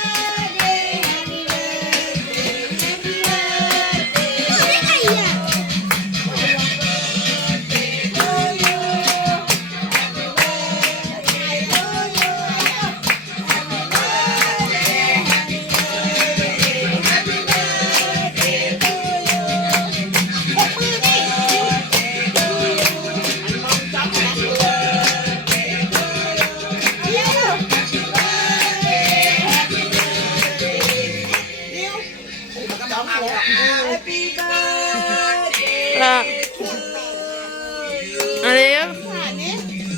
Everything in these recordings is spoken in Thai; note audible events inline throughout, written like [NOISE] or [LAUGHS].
[LAUGHS] ลอะไรอ่ะ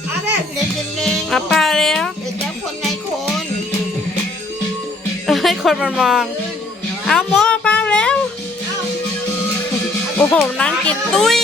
อะไรเด็กคนหนึ่อะไรอ่ะเด็กคนในคนให้คนมามองเอาหม้อป้าแล้วโอ้โหนั่งกินตุ้ย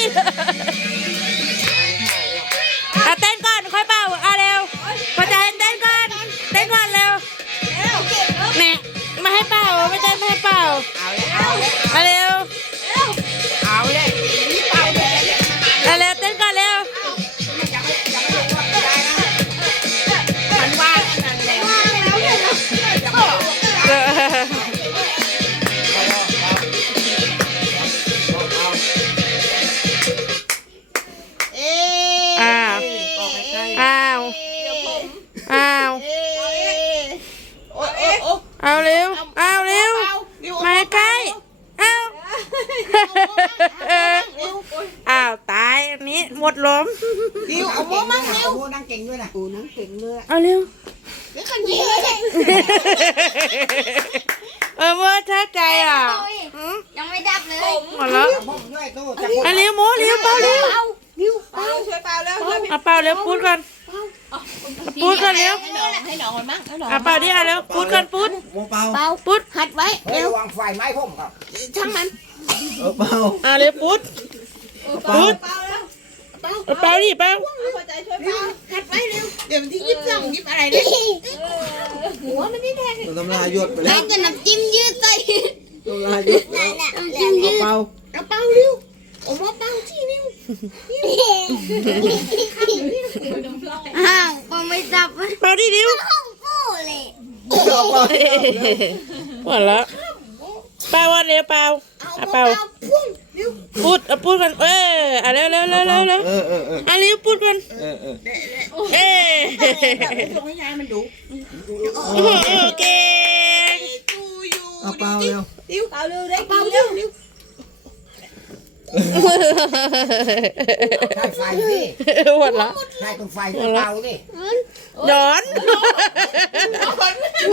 หมดล้อมดิวเอาโมมังนิวนังเก่งด้วยนะโอ้นังเก่งเลย เอาเร็วเขยี้เลยเออโมเธอใจอ่ะ ยังไม่ดับเลยหมดแล้วอันนี้หมอเร็วเปล่าเร็วนวเปล่าชวเปล่าเร็เปล่าเร็วพูดก่อนพูดก่อนเร็วให้นอนมั้งเปล่าดิเอาเร็วพูดก่อนพูดเปล่าเปล่าพูดหัดไว้เร็ววางไฟไม้พุ่มครับช่างมันเปล่าอ่าเร็วพูดพูดเปล่านี่เปล่าขัดไปเร็วเดี๋ยวมันที่ยิบจ่องยิบอะไรเนี่ยหัวมันไม่แทงน้ำลายยดไปแล้วแล้วก็น้ำจิ้มยืดใส่น้ำลายยดน้ำจิ้มยืดเปล่าเปล่าเร็วเอาเปล่าที่เิ้วฮ่าฮ่าไม่จับเปล่าที่นิ้วพูดเลยจบเลยหมดแล้วเปล่าเร็วเปล่าเอาเปล่าพูดพูเอาพูดกันเอ้ยล้วแล้วอันนี้พูดมันเออเออเออโอเอคโอเคเอาเอปล่าเร็วเอาเปล่าเร็วเอาเปล่าเร็วใช่ไฟดิใช่ตรงไฟของเราดิร้อน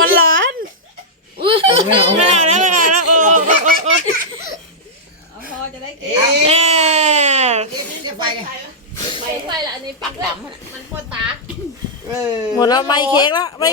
มันร้อนมาแล้วมาแล้วโอ้โหจะได้เก๋ไฟไงไฟไฟละอันนี้ปักหลังมันปวดตาหมดแล้ว ไม่เค้กแล้วไม